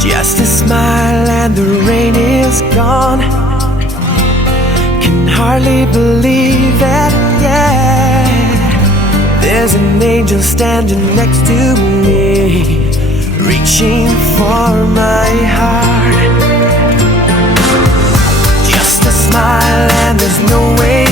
Just a smile and the rain is gone. Can hardly believe it, yeah. There's an angel standing next to me, reaching for my heart. Just a smile and there's no way